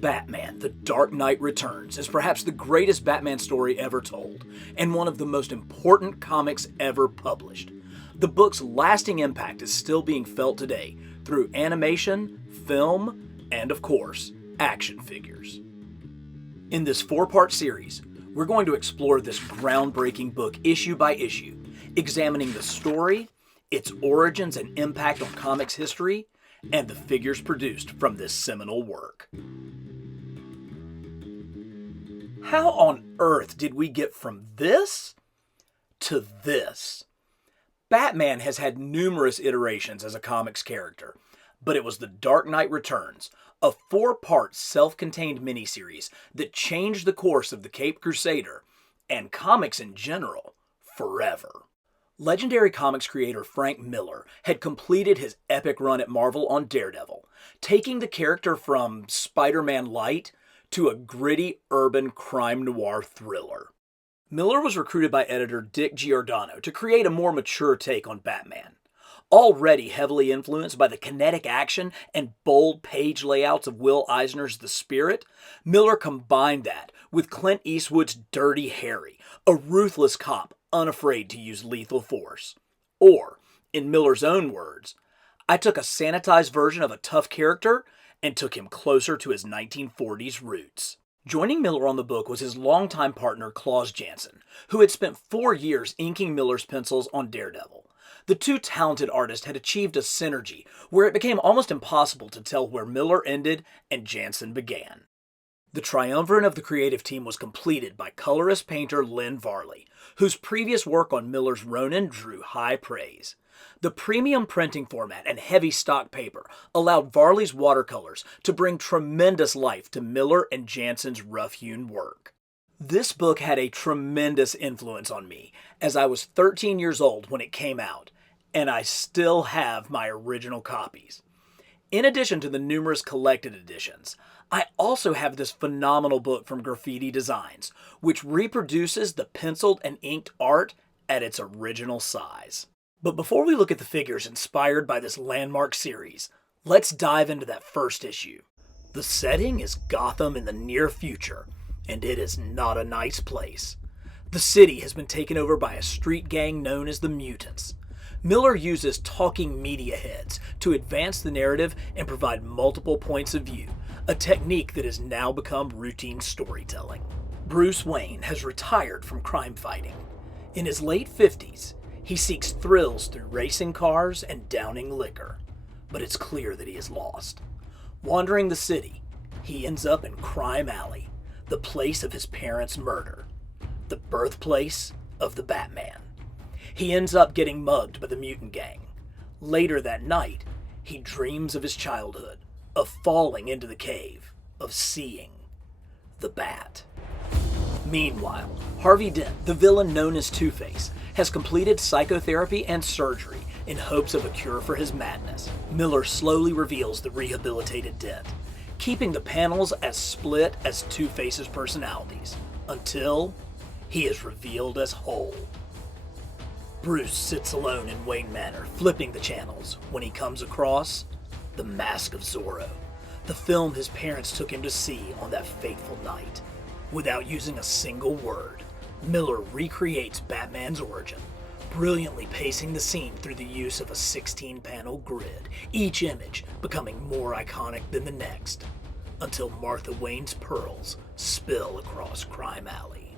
Batman: The Dark Knight Returns is perhaps the greatest Batman story ever told, and one of the most important comics ever published. The book's lasting impact is still being felt today through animation, film, and of course, action figures. In this 4-part series, we're going to explore this groundbreaking book issue by issue, examining the story, its origins and impact on comics history, and the figures produced from this seminal work. How on earth did we get from this to this? Batman has had numerous iterations as a comics character, but it was The Dark Knight Returns, a 4-part self-contained miniseries that changed the course of the Caped Crusader, and comics in general, forever. Legendary comics creator Frank Miller had completed his epic run at Marvel on Daredevil, taking the character from Spider-Man Light to a gritty urban crime noir thriller. Miller was recruited by editor Dick Giordano to create a more mature take on Batman. Already heavily influenced by the kinetic action and bold page layouts of Will Eisner's The Spirit, Miller combined that with Clint Eastwood's Dirty Harry, a ruthless cop unafraid to use lethal force. Or, in Miller's own words, I took a sanitized version of a tough character and took him closer to his 1940s roots. Joining Miller on the book was his longtime partner Klaus Janson, who had spent 4 years inking Miller's pencils on Daredevil. The two talented artists had achieved a synergy where it became almost impossible to tell where Miller ended and Janson began. The triumvirate of the creative team was completed by colorist-painter Lynn Varley, whose previous work on Miller's Ronin drew high praise. The premium printing format and heavy stock paper allowed Varley's watercolors to bring tremendous life to Miller and Janson's rough-hewn work. This book had a tremendous influence on me, as I was 13 years old when it came out, and I still have my original copies. In addition to the numerous collected editions, I also have this phenomenal book from Graffiti Designs, which reproduces the penciled and inked art at its original size. But before we look at the figures inspired by this landmark series, let's dive into that first issue. The setting is Gotham in the near future, and it is not a nice place. The city has been taken over by a street gang known as the Mutants. Miller uses talking media heads to advance the narrative and provide multiple points of view, a technique that has now become routine storytelling. Bruce Wayne has retired from crime fighting. In his late 50s, he seeks thrills through racing cars and downing liquor, but it's clear that he is lost. Wandering the city, he ends up in Crime Alley, the place of his parents' murder, the birthplace of the Batman. He ends up getting mugged by the mutant gang. Later that night, he dreams of his childhood, of falling into the cave, of seeing the Bat. Meanwhile, Harvey Dent, the villain known as Two-Face, has completed psychotherapy and surgery in hopes of a cure for his madness. Miller slowly reveals the rehabilitated Dent, keeping the panels as split as Two-Face's personalities, until he is revealed as whole. Bruce sits alone in Wayne Manor, flipping the channels, when he comes across The Mask of Zorro, the film his parents took him to see on that fateful night. Without using a single word, Miller recreates Batman's origin, brilliantly pacing the scene through the use of a 16-panel grid, each image becoming more iconic than the next, until Martha Wayne's pearls spill across Crime Alley.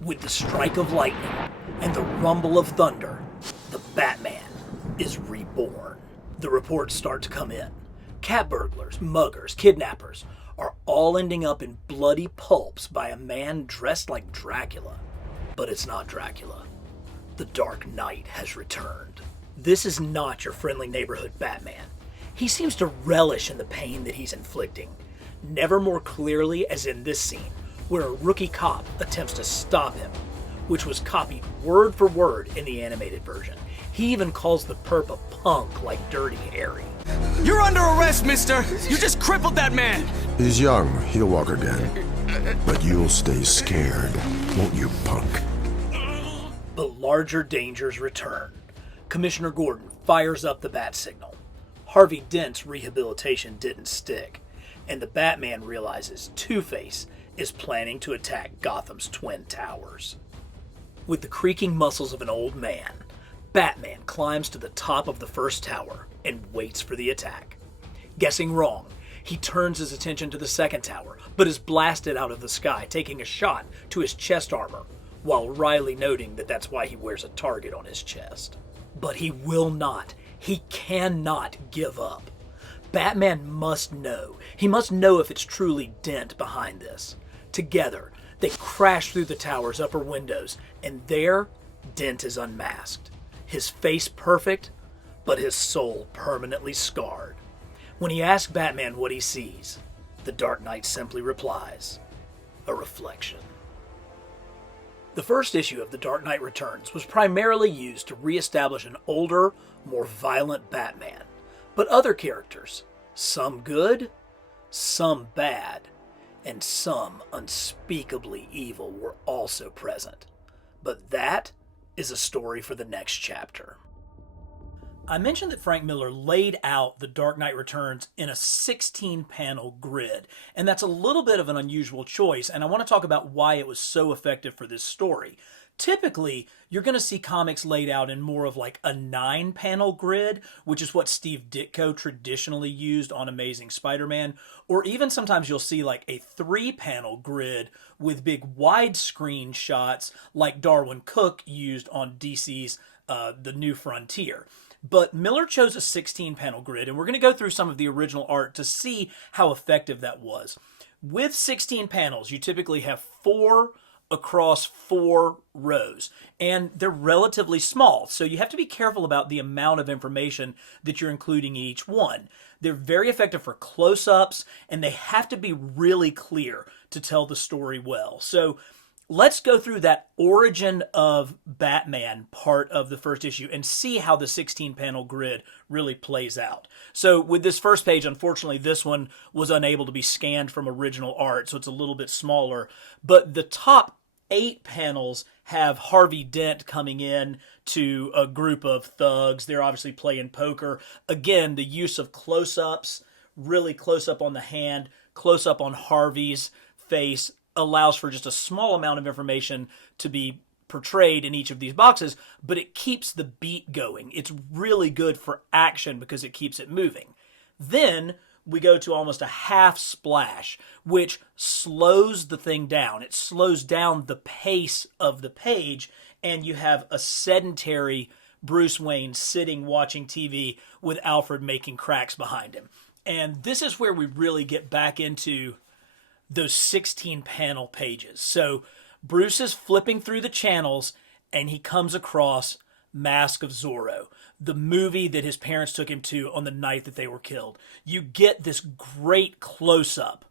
With the strike of lightning and the rumble of thunder, the Batman is reborn. The reports start to come in. Cat burglars, muggers, kidnappers are all ending up in bloody pulps by a man dressed like Dracula. But it's not Dracula. The Dark Knight has returned. This is not your friendly neighborhood Batman. He seems to relish in the pain that he's inflicting. Never more clearly as in this scene, where a rookie cop attempts to stop him, which was copied word for word in the animated version. He even calls the perp a punk like Dirty Harry. You're under arrest, mister! You just crippled that man! He's young, he'll walk again. But you'll stay scared, won't you, punk? But larger dangers return. Commissioner Gordon fires up the bat signal. Harvey Dent's rehabilitation didn't stick. and the Batman realizes Two-Face is planning to attack Gotham's Twin Towers. With the creaking muscles of an old man, Batman climbs to the top of the first tower and waits for the attack. Guessing wrong, he turns his attention to the second tower, but is blasted out of the sky, taking a shot to his chest armor, while Riley noting that that's why he wears a target on his chest. But he will not. He cannot give up. Batman must know. He must know if it's truly Dent behind this. Together, they crash through the tower's upper windows, and there, Dent is unmasked. His face perfect, but his soul permanently scarred. When he asks Batman what he sees, the Dark Knight simply replies, a reflection. The first issue of The Dark Knight Returns was primarily used to re-establish an older, more violent Batman. But other characters, some good, some bad, and some unspeakably evil, were also present. But that is a story for the next chapter. I mentioned that Frank Miller laid out The Dark Knight Returns in a 16-panel grid, and that's a little bit of an unusual choice, and I want to talk about why it was so effective for this story. Typically, you're going to see comics laid out in more of like a 9-panel grid, which is what Steve Ditko traditionally used on Amazing Spider-Man, or even sometimes you'll see like a 3-panel grid with big widescreen shots like Darwin Cook used on DC's The New Frontier. But Miller chose a 16-panel grid, and we're going to go through some of the original art to see how effective that was. With 16 panels, you typically have 4 across 4 rows, and they're relatively small, so you have to be careful about the amount of information that you're including in each one. They're very effective for close-ups, and they have to be really clear to tell the story well. So let's go through that origin of Batman part of the first issue and see how the 16-panel grid really plays out. So with this first page, unfortunately, this one was unable to be scanned from original art, so it's a little bit smaller. But the top 8 panels have Harvey Dent coming in to a group of thugs. They're obviously playing poker. Again, the use of close-ups, really close-up on the hand, close-up on Harvey's face, allows for just a small amount of information to be portrayed in each of these boxes, but it keeps the beat going. It's really good for action because it keeps it moving. Then we go to almost a half splash, which slows the thing down. It slows down the pace of the page, and you have a sedentary Bruce Wayne sitting watching TV with Alfred making cracks behind him. And this is where we really get back into those 16-panel pages. So Bruce is flipping through the channels, and he comes across Mask of Zorro, the movie that his parents took him to on the night that they were killed. You get this great close-up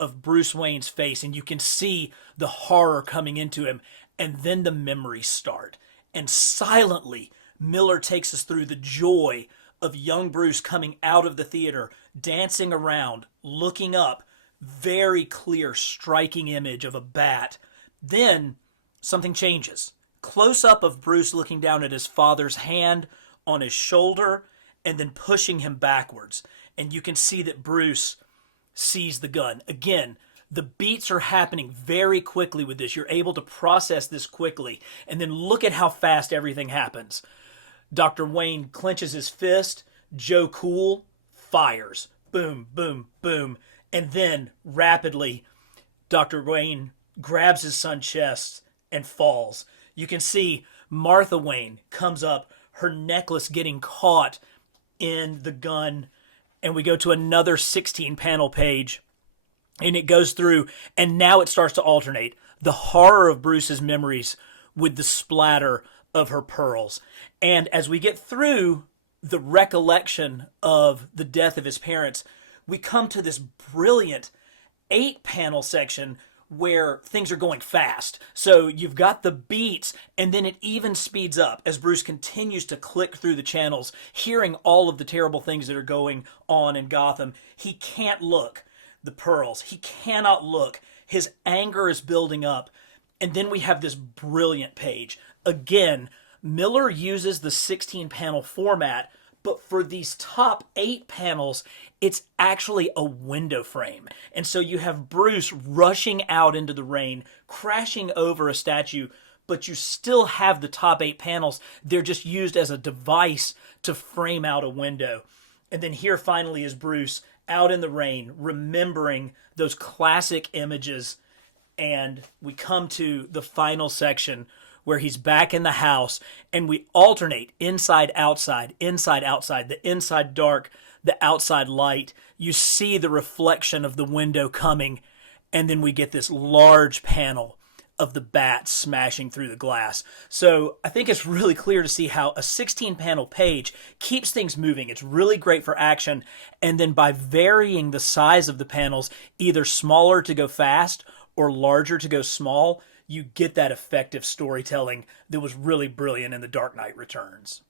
of Bruce Wayne's face, and you can see the horror coming into him, and then the memories start. And silently, Miller takes us through the joy of young Bruce coming out of the theater, dancing around, looking up, very clear, striking image of a bat. Then something changes. Close up of Bruce looking down at his father's hand on his shoulder and then pushing him backwards. And you can see that Bruce sees the gun. Again, the beats are happening very quickly with this. You're able to process this quickly. And then look at how fast everything happens. Dr. Wayne clenches his fist. Joe Cool fires. Boom, boom, boom. And then, rapidly, Dr. Wayne grabs his son's chest and falls. You can see Martha Wayne comes up, her necklace getting caught in the gun. And we go to another 16-panel page, and it goes through, and now it starts to alternate. The horror of Bruce's memories with the splatter of her pearls. And as we get through the recollection of the death of his parents, we come to this brilliant 8-panel section where things are going fast. So you've got the beats, and then it even speeds up as Bruce continues to click through the channels, hearing all of the terrible things that are going on in Gotham. He can't look. The pearls. He cannot look. His anger is building up. And then we have this brilliant page. Again, Miller uses the 16-panel format, But for these top 8 panels, it's actually a window frame. And so you have Bruce rushing out into the rain, crashing over a statue, but you still have the top 8 panels. They're just used as a device to frame out a window. And then here finally is Bruce out in the rain, remembering those classic images. And we come to the final section where he's back in the house, and we alternate inside, outside, the inside dark, the outside light. You see the reflection of the window coming, and then we get this large panel of the bat smashing through the glass. So I think it's really clear to see how a 16-panel page keeps things moving. It's really great for action, and then by varying the size of the panels, either smaller to go fast or larger to go small, you get that effective storytelling that was really brilliant in The Dark Knight Returns.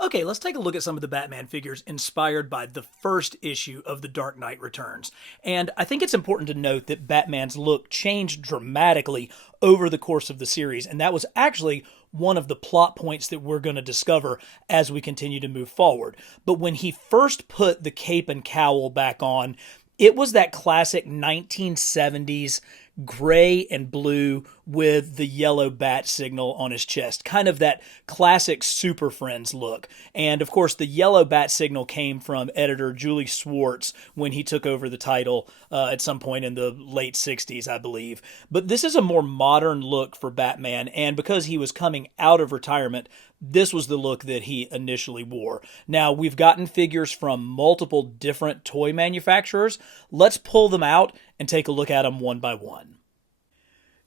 Okay, let's take a look at some of the Batman figures inspired by the first issue of The Dark Knight Returns. And I think it's important to note that Batman's look changed dramatically over the course of the series, and that was actually one of the plot points that we're going to discover as we continue to move forward. But when he first put the cape and cowl back on, it was that classic 1970s gray and blue with the yellow bat signal on his chest. Kind of that classic Super Friends look. And of course, the yellow bat signal came from editor Julie Swartz when he took over the title at some point in the late 60s, I believe. But this is a more modern look for Batman, and because he was coming out of retirement, this was the look that he initially wore. Now, we've gotten figures from multiple different toy manufacturers. Let's pull them out and take a look at them one by one.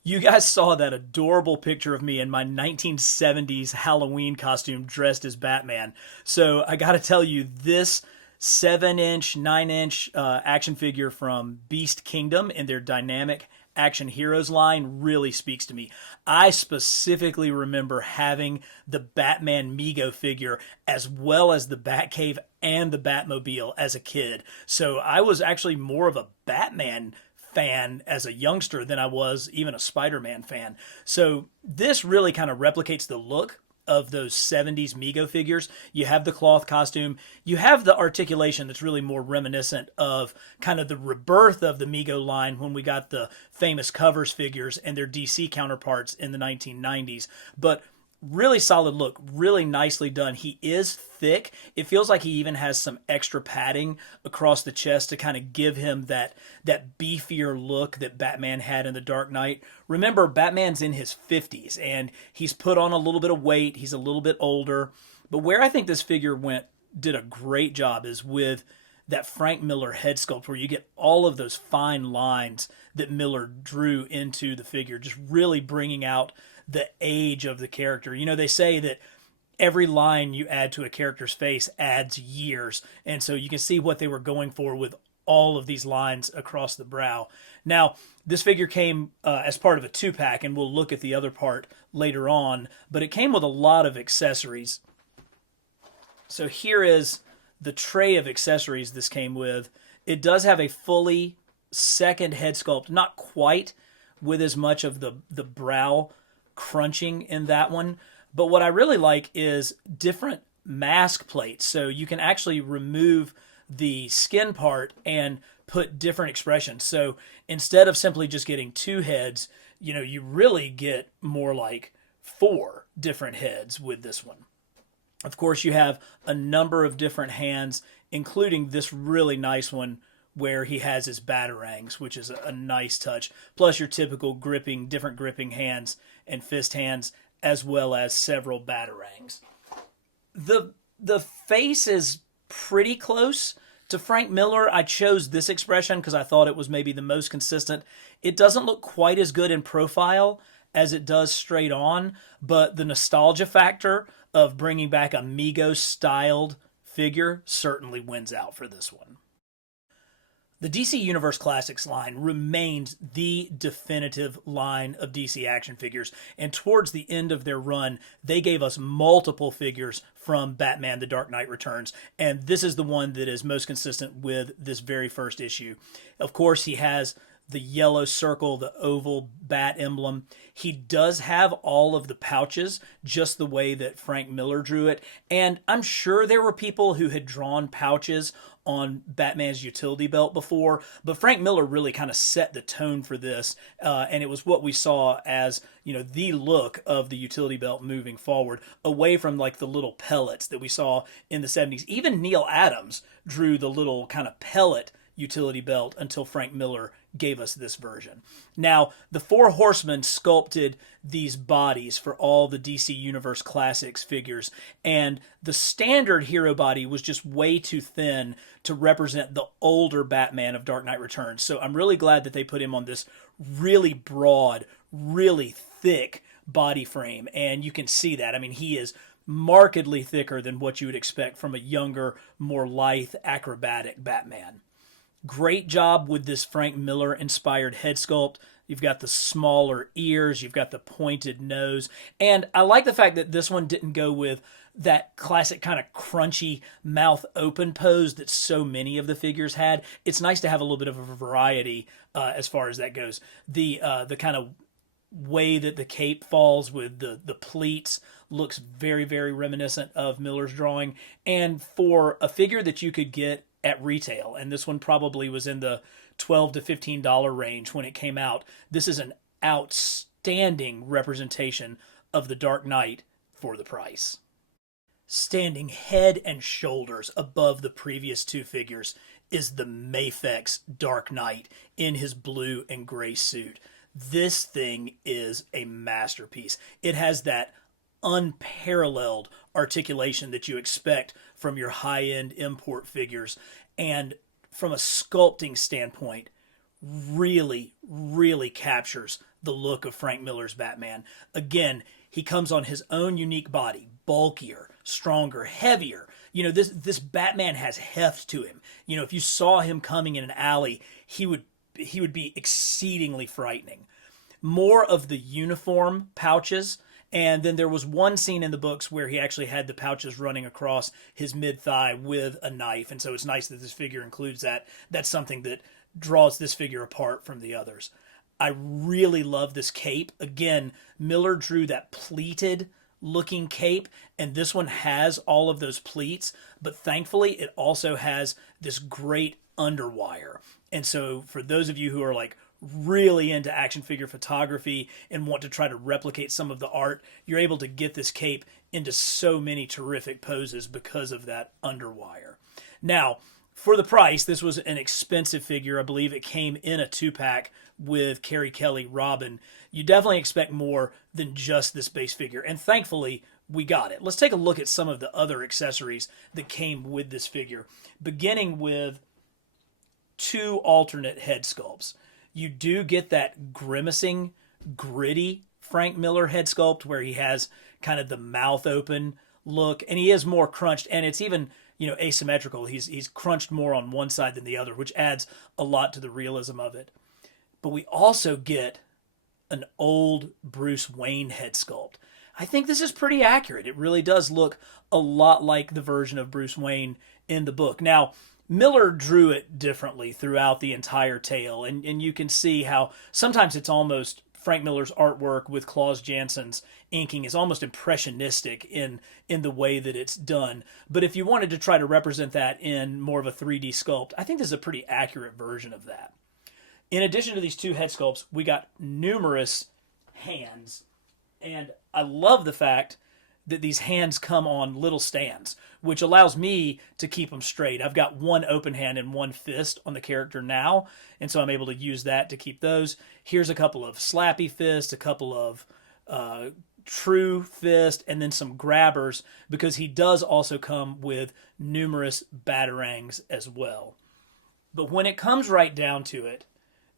You guys saw that adorable picture of me in my 1970s Halloween costume dressed as Batman. So I gotta tell you, this 7-inch, 9-inch action figure from Beast Kingdom in their Dynamic Action Heroes line really speaks to me. I specifically remember having the Batman Mego figure as well as the Batcave and the Batmobile as a kid. So I was actually more of a Batman fan as a youngster than I was even a Spider-Man fan. So this really kind of replicates the look of those 70s Mego figures. You have the cloth costume. You have the articulation that's really more reminiscent of kind of the rebirth of the Mego line when we got the famous Covers figures and their DC counterparts in the 1990s. But really solid look, really nicely done. He is thick. It feels like he even has some extra padding across the chest to kind of give him that beefier look that Batman had in The Dark Knight. Remember, Batman's in his 50s, and he's put on a little bit of weight. He's a little bit older. But where I think this figure did a great job is with that Frank Miller head sculpt, where you get all of those fine lines that Miller drew into the figure, just really bringing out the age of the character. You know, they say that every line you add to a character's face adds years. And so you can see what they were going for with all of these lines across the brow. Now, this figure came as part of a 2-pack, and we'll look at the other part later on, but it came with a lot of accessories. So here is the tray of accessories this came with. It does have a fully second head sculpt, not quite with as much of the brow crunching in that one. But what I really like is different mask plates. So you can actually remove the skin part and put different expressions. So instead of simply just getting 2 heads, you know, you really get more like 4 different heads with this one. Of course, you have a number of different hands, including this really nice one where he has his batarangs, which is a nice touch. Plus your typical different gripping hands and fist hands, as well as several batarangs. The face is pretty close to Frank Miller. I chose this expression because I thought it was maybe the most consistent. It doesn't look quite as good in profile as it does straight on, but the nostalgia factor of bringing back a Mego-styled figure certainly wins out for this one. The DC Universe Classics line remains the definitive line of DC action figures, and towards the end of their run, they gave us multiple figures from Batman The Dark Knight Returns, and this is the one that is most consistent with this very first issue. Of course, he has the yellow circle, the oval bat emblem. He does have all of the pouches, just the way that Frank Miller drew it. And I'm sure there were people who had drawn pouches on Batman's utility belt before, but Frank Miller really kind of set the tone for this, and it was what we saw as, the look of the utility belt moving forward, away from like the little pellets that we saw in the 70s. Even Neil Adams drew the little kind of pellet utility belt until Frank Miller gave us this version. Now, the Four Horsemen sculpted these bodies for all the DC Universe Classics figures, and the standard hero body was just way too thin to represent the older Batman of Dark Knight Returns. So I'm really glad that they put him on this really broad, really thick body frame, and you can see that. I mean, he is markedly thicker than what you would expect from a younger, more lithe, acrobatic Batman. Great job with this Frank Miller inspired head sculpt. You've got the smaller ears, you've got the pointed nose, and I like the fact that this one didn't go with that classic kind of crunchy mouth open pose that so many of the figures had. It's nice to have a little bit of a variety as far as that goes. The kind of way that the cape falls with the pleats looks very, very reminiscent of Miller's drawing. And for a figure that you could get at retail, and this one probably was in the $12 to $15 range when it came out, this is an outstanding representation of the Dark Knight for the price. Standing head and shoulders above the previous two figures is the MAFEX Dark Knight in his blue and gray suit. This thing is a masterpiece. It has that unparalleled articulation that you expect from your high-end import figures, and from a sculpting standpoint, really, really captures the look of Frank Miller's Batman. Again, he comes on his own unique body, bulkier, stronger, heavier. This Batman has heft to him. If you saw him coming in an alley, he would be exceedingly frightening. More of the uniform pouches, and then there was one scene in the books where he actually had the pouches running across his mid-thigh with a knife, and so it's nice that this figure includes that. That's something that draws this figure apart from the others. I really love this cape. Again, Miller drew that pleated looking cape, and this one has all of those pleats, but thankfully it also has this great underwire. And so for those of you who are like really into action figure photography and want to try to replicate some of the art, you're able to get this cape into so many terrific poses because of that underwire. Now, for the price, this was an expensive figure. I believe it came in a 2-pack with Carrie Kelly Robin. You definitely expect more than just this base figure, and thankfully we got it. Let's take a look at some of the other accessories that came with this figure, beginning with 2 alternate head sculpts. You do get that grimacing, gritty Frank Miller head sculpt where he has kind of the mouth open look, and he is more crunched, and it's even asymmetrical. He's crunched more on one side than the other, which adds a lot to the realism of it. But we also get an old Bruce Wayne head sculpt. I think this is pretty accurate. It really does look a lot like the version of Bruce Wayne in the book. Now, Miller drew it differently throughout the entire tale, and you can see how sometimes it's almost Frank Miller's artwork with Klaus Janson's inking is almost impressionistic in the way that it's done. But if you wanted to try to represent that in more of a 3D sculpt, I think this is a pretty accurate version of that. In addition to these 2 head sculpts, we got numerous hands, and I love the fact that these hands come on little stands, which allows me to keep them straight. I've got one open hand and one fist on the character now, and so I'm able to use that to keep those. Here's a couple of slappy fists, a couple of true fist, and then some grabbers, because he does also come with numerous batarangs as well. But when it comes right down to it,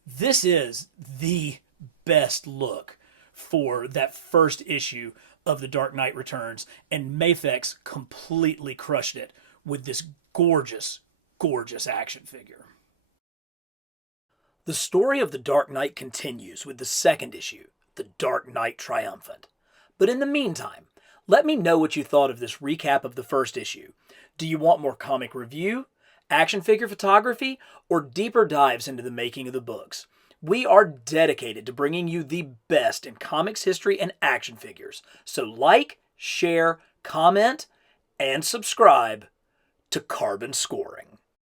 this is the best look for that first issue of The Dark Knight Returns, and MAFEX completely crushed it with this gorgeous, gorgeous action figure. The story of The Dark Knight continues with the second issue, The Dark Knight Triumphant. But in the meantime, let me know what you thought of this recap of the first issue. Do you want more comic review, action figure photography, or deeper dives into the making of the books? We are dedicated to bringing you the best in comics history and action figures. So like, share, comment, and subscribe to Carbon Scoring.